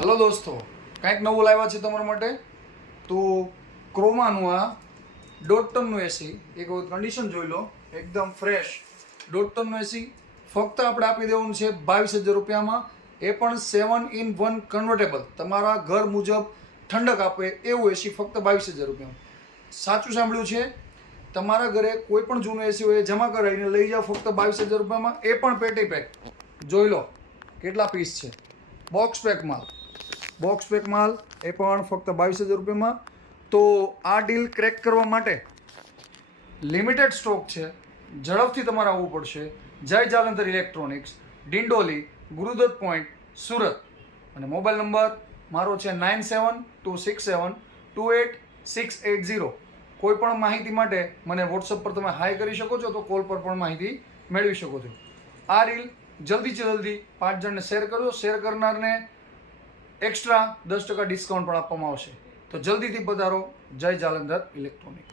Hello દોસ્તો, કાંઈક નવું લાવ્યા છે તમારા માટે. તો ક્રોમાનું આ 1.5 ટનનું એસી એક વખત કન્ડિશન જોઈ લો, એકદમ ફ્રેશ 1.5 ટનનું એસી ફક્ત આપણે આપી દેવાનું છે 22,000 રૂપિયામાં. એ પણ 7-in-1 કન્વર્ટેબલ, તમારા ઘર મુજબ ઠંડક આપે એવું એસી ફક્ત 22,000 રૂપિયામાં. સાચું સાંભળ્યું છે. તમારા ઘરે કોઈ પણ જૂનું એસી હોય જમા કરાવીને લઈ જાઓ ફક્ત 22,000 રૂપિયામાં. એ પણ પેટી પેક. જોઈ લો કેટલા પીસ છે. બોક્સ પેક માલ, બોક્સ પેક માલ એ પણ ફક્ત 22,000 રૂપિયામાં. તો આ ડીલ ક્રેક કરવા માટે લિમિટેડ સ્ટોક છે, ઝડપથી તમારે આવવું પડશે. જય જાલંધર ઇલેક્ટ્રોનિક્સ, ડિંડોલી, ગુરુદત્ત પોઈન્ટ, સુરત. અને મોબાઈલ નંબર મારો છે 9726728680. કોઈ પણ માહિતી માટે મને વોટ્સઅપ પર તમે હાઈ કરી શકો છો, તો કોલ પર પણ માહિતી મેળવી શકો છો. આ રીલ જલ્દીથી જલ્દી 5 જણને શેર કરજો. શેર કરનારને એક્સ્ટ્રા 10% ડિસ્કાઉન્ટ પણ આપવામાં આવશે. તો જલ્દીથી પધારો. જય જાલંધર ઇલેક્ટ્રોનિક.